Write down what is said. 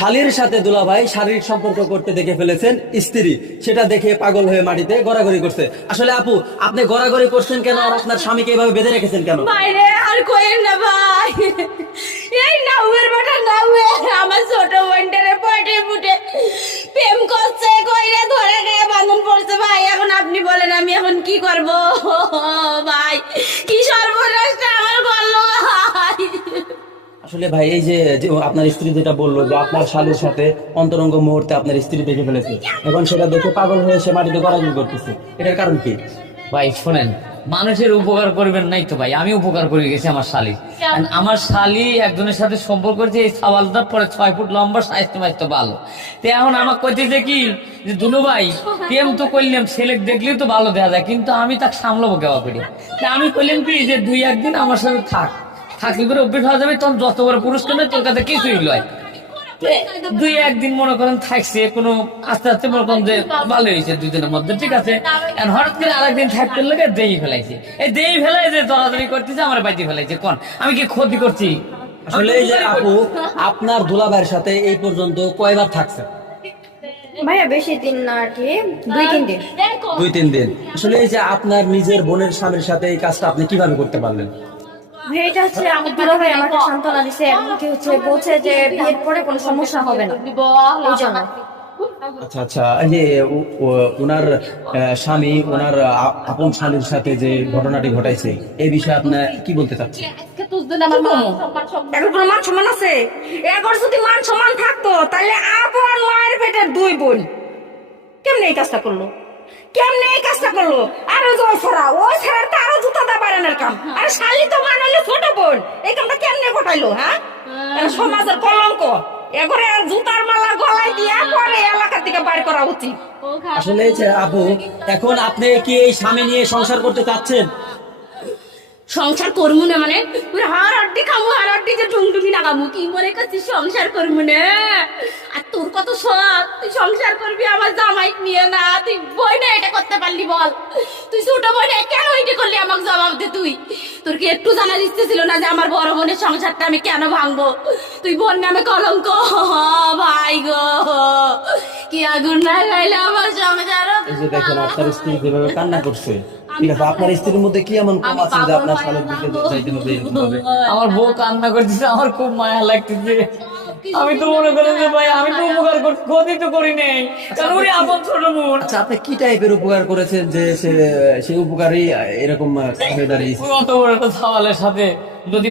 শালীর সাথে দুলাভাই শারীরিক সম্পর্ক করতে দেখে ফেলেছেন স্ত্রী, সেটা দেখে পাগল হয়ে মাটিতে গড়াগড়ি করছে। আসলে আপু, আপনি গড়াগড়ি করছেন কেন আর আপনার স্বামীকে এভাবে বেঁধে রেখেছেন কেন? বাইরে আর কোয়েন না ভাই, এই নাউয়ের বেটা নাউয়ে আমার ছোট বোনটারে পটে ফুটে প্রেম করছে, কইরে ধরে গায়ে বাঁধন পড়ছে ভাই। এখন আপনি বলেন আমি এখন কি করব ভাই? কি সর্বনাশটা আমার করলো ভাই। আসলে ভাই, এই যে যে আপনার স্ত্রী যেটা বললো যে আপনার শালীর সাথে অন্তরঙ্গ মুহূর্তে আপনার স্ত্রী দেখে ফেলেছে, এখন সেটা দেখে পাগল হয়ে সে মাটিতে গড়াগড়ি করতেছে, এটার কারণ কি? ভাই শোনেন, মানুষের উপকার করবেন নাই তো ভাই, আমি উপকার করে গেছি আমার শালি। আমার শালি একজনের সাথে সম্পর্ক করেছে, এই সওয়ালটার পরে 6 ফুট লম্বা, স্বাস্থ্য মাস্থ্য ভালো। তো এখন আমাকে কইতেছে কি যে দুলু ভাই প্রেম তো করলাম, ছেলে দেখলেও তো ভালো দেখা যায়, কিন্তু আমি তাকে সামলাবো কেবা করি। তা আমি কইলাম কি যে 2-1 দিন আমার সাথে থাকলে করে অভ্যেস হয়ে যাবে, তখন যত বড় পুরস্কার নেই তোর কাছে কিছুই লয়। 2-1 দিন মনে করেন থাকছে, কোনো আস্তে আস্তে মনে করেন যে ভালো হয়েছে 2 দিনের মধ্যে, ঠিক আছে। হঠাৎ করে আরেকদিন থাকতে লেগে দেই ফেলাইছে, এই দেই ফেলাই যে দরাদরি করতেছে, আমার বাইতে ফেলাইছে। কোন আমি কি ক্ষতি করছি? আসলে এই যে আপু, আপনার দুলাভাইয়ের সাথে এই পর্যন্ত কয়বার থাকছে? ভাইয়া বেশি দিন না আর কি, 2-3 দিন। 2-3 দিন। আসলে এই যে আপনার নিজের বোনের স্বামীর সাথে এই কাজটা আপনি কিভাবে করতে পারলেন? ভাই এটা হচ্ছে আমার দুলা ভাই আমাকে সান্ত্বনা দিছে এবং কি হচ্ছে বলছে যে বিয়ের পরে কোনো সমস্যা হবে না, এই জন্য। আচ্ছা আচ্ছা, এই যে ওনার স্বামী ওনার আপন স্বামীর সাথে যে ঘটনাটি ঘটাইছে, এই বিষয়ে আপনি কি বলতে চাচ্ছেন? এখন কোনো মান সম্মান আছে? এখন যদি মান সম্মান থাকতো তাহলে আপন মায়ের পেটের 2 বোন কেমনে এই কাজটা করলো? কেমনে এই কাজটা করলো? আর ওই ছাড়া তো আরো জুতা দা বাড়ানোর কাম। আর শালি তো মানলে ছোট বোন, এই কামটা কেমনে ঘটাইলো? হ্যাঁ, সমাজের কলঙ্ক। এবারে আর জুতার মালা গলায় দিয়া পরে এলাকা থেকে বাইর করা উচিত। আসলে এই যে আপু, এখন আপনি কি এই স্বামী নিয়ে সংসার করতে চাচ্ছেন? সংসার করবো না মানে হার আড্ডি খামু, হার আড্ডি যে ঢুংঢুঙি নাগামু, কি মনে করছিস সংসার করবো না? আর তোর কত শখ, তুই সংসার করবি আমার জামাই নিয়ে না? তুই বই না এটা করতে পারলি বল? তুই ছোট বই না কেন এটা করলি? আমাকে জবাব দে তুই। তোর কি একটু জানার ইচ্ছে ছিল না যে আমার বড় বোনের সংসারটা আমি কেন ভাঙবো? তুই বোন নামে কলঙ্ক ভাই গো, কি আগুন না গাইলে আমার সংসার। এই যে দেখেন আপনার স্ত্রী যেভাবে কান্না করছে, ঠিক আছে, আপনার স্ত্রীর মধ্যে কি এমন কম আছে যে আপনার শালের দিকে যাইতে হবে এরকম ভাবে? আমার বউ কান্না করতেছে, আমার খুব মায়া লাগতেছে। আমি তো মনে করেন যে ভাই আমি তো উপকার করছি, ক্ষতি তো করি নাই, কারণ ওই আপন ছোট বোন। আচ্ছা, আপনি কি টাইপের উপকার করেছেন যে সেই উপকারই এরকম হয়ে দাঁড়িয়েছে? অত বড় একটা সওয়ালের সাথে যদি